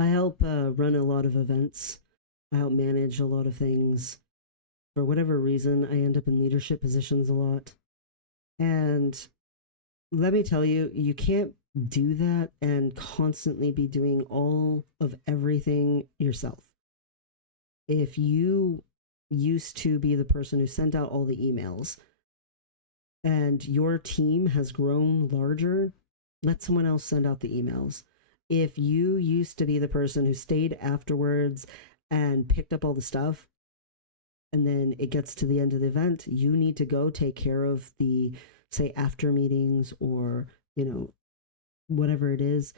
I help run a lot of events. I help manage a lot of things. For whatever reason, I end up in leadership positions a lot. And let me tell you, you can't do that and constantly be doing all of everything yourself. If you used to be the person who sent out all the emails and your team has grown larger, let someone else send out the emails. If you used to be the person who stayed afterwards and picked up all the stuff, and then it gets to the end of the event, you need to go take care of the, say, after meetings or, whatever it is.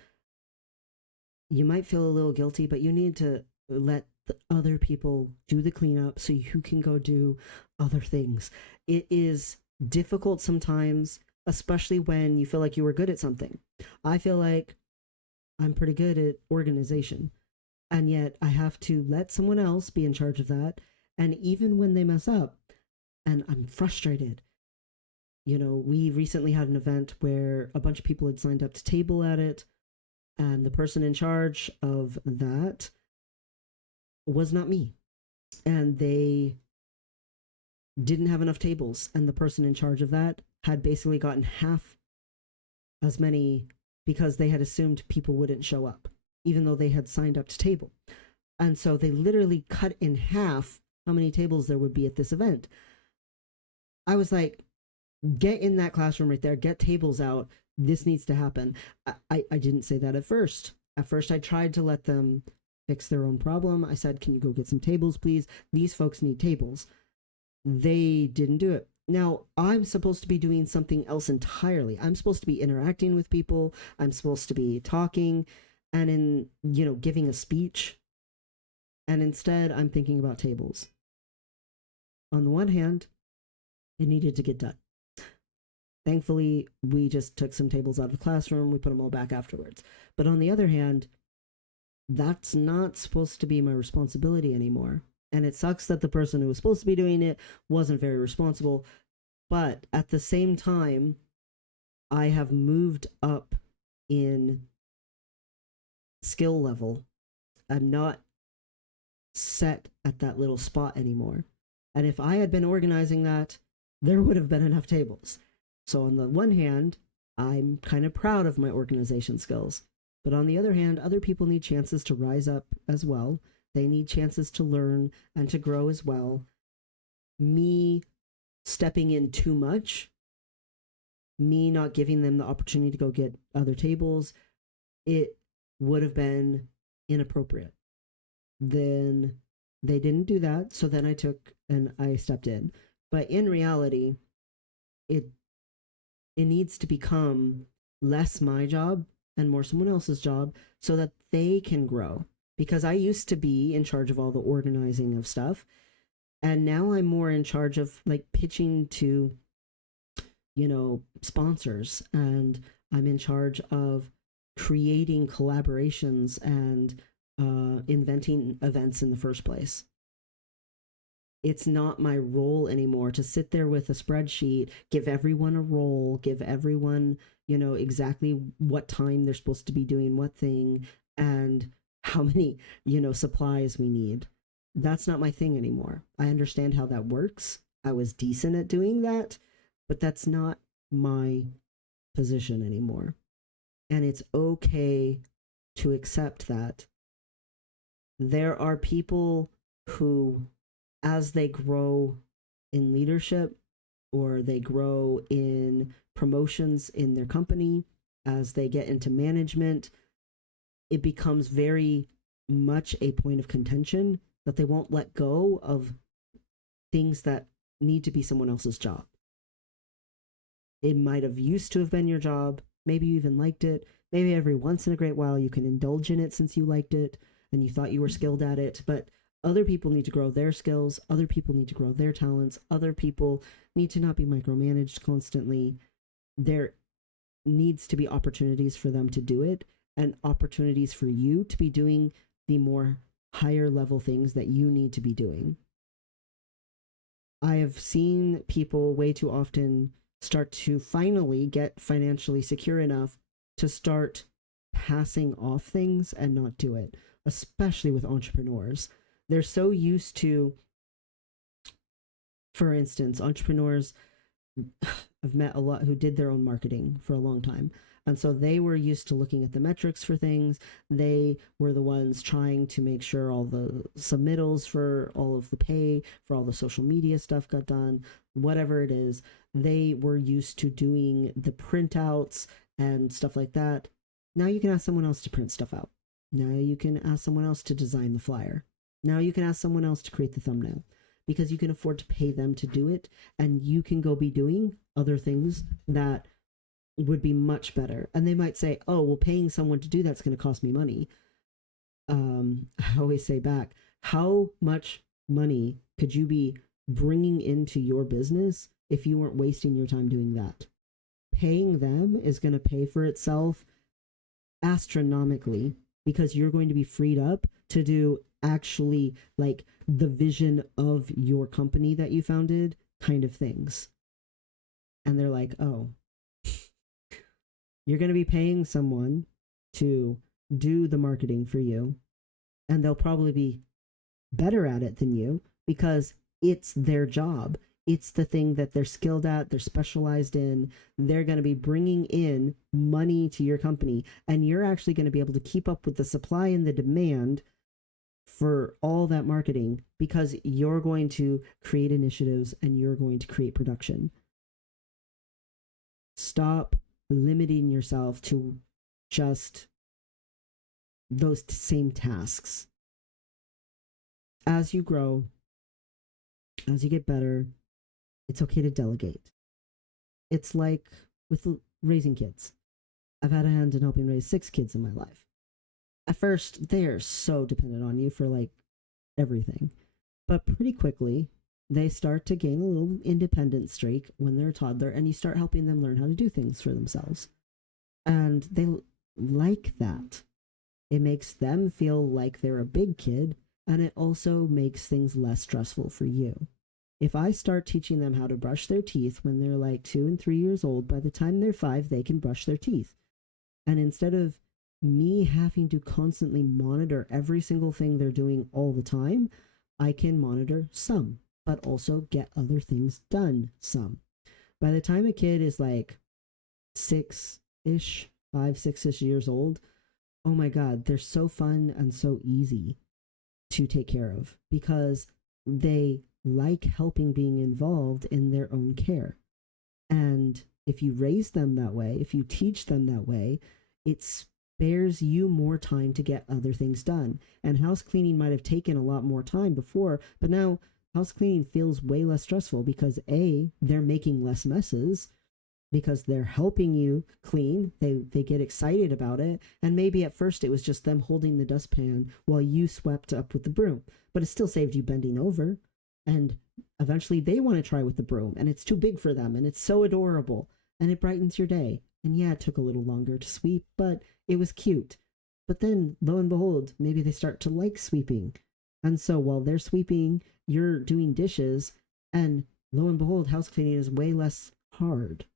You might feel a little guilty, but you need to let the other people do the cleanup so you can go do other things. It is difficult sometimes, especially when you feel like you were good at something. I feel like I'm pretty good at organization, and yet I have to let someone else be in charge of that. And even when they mess up and I'm frustrated, we recently had an event where a bunch of people had signed up to table at it, and the person in charge of that was not me. And they didn't have enough tables, and the person in charge of that had basically gotten half as many because they had assumed people wouldn't show up, even though they had signed up to table. And so they literally cut in half how many tables there would be at this event. I was like, get in that classroom right there, get tables out. This needs to happen. I didn't say that at first. At first, I tried to let them fix their own problem. I said, can you go get some tables, please? These folks need tables. They didn't do it. Now, I'm supposed to be doing something else entirely. I'm supposed to be interacting with people. I'm supposed to be talking and giving a speech. And instead, I'm thinking about tables. On the one hand, it needed to get done. Thankfully, we just took some tables out of the classroom. We put them all back afterwards. But on the other hand, that's not supposed to be my responsibility anymore. And it sucks that the person who was supposed to be doing it wasn't very responsible. But at the same time, I have moved up in skill level. I'm not set at that little spot anymore. And if I had been organizing that, there would have been enough tables. So on the one hand, I'm kind of proud of my organization skills. But on the other hand, other people need chances to rise up as well. They need chances to learn and to grow as well. Me stepping in too much, me not giving them the opportunity to go get other tables, it would have been inappropriate. Then they didn't do that, so then I stepped in. But in reality, it needs to become less my job and more someone else's job so that they can grow. Because I used to be in charge of all the organizing of stuff, and now I'm more in charge of like pitching to sponsors, and I'm in charge of creating collaborations and inventing events in the first place. It's not my role anymore to sit there with a spreadsheet, give everyone a role, give everyone, exactly what time they're supposed to be doing what thing and how many, supplies we need. That's not my thing anymore. I understand how that works. I was decent at doing that, but that's not my position anymore. And it's okay to accept that. There are people who, as they grow in leadership or they grow in promotions in their company, as they get into management, it becomes very much a point of contention that they won't let go of things that need to be someone else's job. It might have used to have been your job. Maybe you even liked it. Maybe every once in a great while you can indulge in it since you liked it and you thought you were skilled at it. But other people need to grow their skills. Other people need to grow their talents. Other people need to not be micromanaged constantly. There needs to be opportunities for them to do it and opportunities for you to be doing the more higher level things that you need to be doing. I have seen people way too often start to finally get financially secure enough to start passing off things and not do it. especially with entrepreneurs. They're so used to, for instance, entrepreneurs I've met a lot who did their own marketing for a long time. And so they were used to looking at the metrics for things. They were the ones trying to make sure all the submittals for all of the pay, for all the social media stuff got done, whatever it is. They were used to doing the printouts and stuff like that. Now you can ask someone else to print stuff out. Now you can ask someone else to design the flyer. Now you can ask someone else to create the thumbnail because you can afford to pay them to do it, and you can go be doing other things that would be much better. And they might say, oh, well, paying someone to do that's going to cost me money. I always say back, how much money could you be bringing into your business if you weren't wasting your time doing that? Paying them is going to pay for itself astronomically because you're going to be freed up to do actually like the vision of your company that you founded kind of things. And they're like, oh, you're going to be paying someone to do the marketing for you, and they'll probably be better at it than you because it's their job. It's the thing that they're skilled at, they're specialized in. They're going to be bringing in money to your company, and you're actually going to be able to keep up with the supply and the demand for all that marketing because you're going to create initiatives and you're going to create production. Stop limiting yourself to just those same tasks. As you grow, as you get better, it's okay to delegate. It's like with raising kids. I've had a hand in helping raise 6 kids in my life. At first, they're so dependent on you for like everything. But pretty quickly, they start to gain a little independent streak when they're a toddler, and you start helping them learn how to do things for themselves. And they like that. It makes them feel like they're a big kid, and it also makes things less stressful for you. If I start teaching them how to brush their teeth when they're like 2 and 3 years old, by the time they're 5, they can brush their teeth. And instead of me having to constantly monitor every single thing they're doing all the time, I can monitor some, but also get other things done some. By the time a kid is like 6-ish, 5, 6-ish years old, oh my God, they're so fun and so easy to take care of because they like helping being involved in their own care. And if you raise them that way, if you teach them that way, it spares you more time to get other things done. And house cleaning might have taken a lot more time before, but now house cleaning feels way less stressful because A, they're making less messes because they're helping you clean. They get excited about it. And maybe at first it was just them holding the dustpan while you swept up with the broom, but it still saved you bending over. And eventually they want to try with the broom and it's too big for them and it's so adorable and it brightens your day. And yeah, it took a little longer to sweep, but it was cute. But then lo and behold, maybe they start to like sweeping. And so while they're sweeping, you're doing dishes, and lo and behold, house cleaning is way less hard.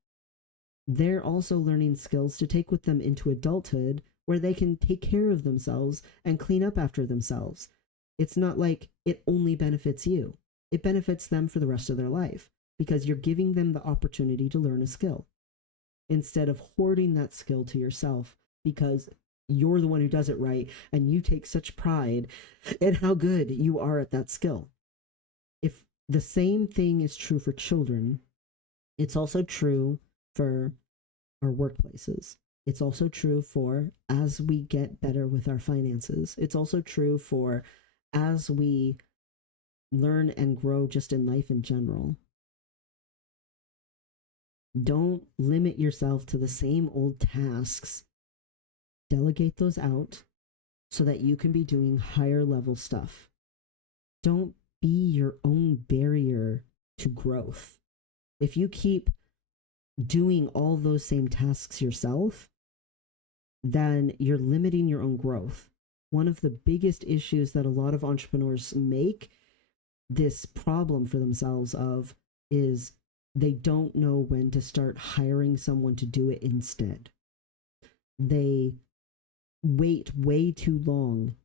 They're also learning skills to take with them into adulthood where they can take care of themselves and clean up after themselves. It's not like it only benefits you. It benefits them for the rest of their life because you're giving them the opportunity to learn a skill instead of hoarding that skill to yourself because you're the one who does it right and you take such pride in how good you are at that skill. If the same thing is true for children, it's also true for our workplaces. It's also true for as we get better with our finances. It's also true for as we learn and grow just in life in general. Don't limit yourself to the same old tasks. Delegate those out so that you can be doing higher level stuff. Don't be your own barrier to growth. If you keep doing all those same tasks yourself, then you're limiting your own growth. One of the biggest issues that a lot of entrepreneurs make this problem for themselves of is they don't know when to start hiring someone to do it instead. They wait way too long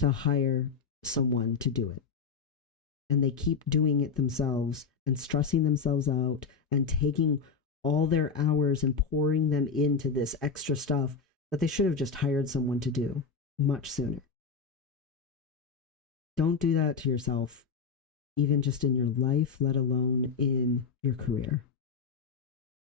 to hire someone to do it. And they keep doing it themselves and stressing themselves out and taking all their hours and pouring them into this extra stuff that they should have just hired someone to do much sooner. Don't do that to yourself, even just in your life, let alone in your career.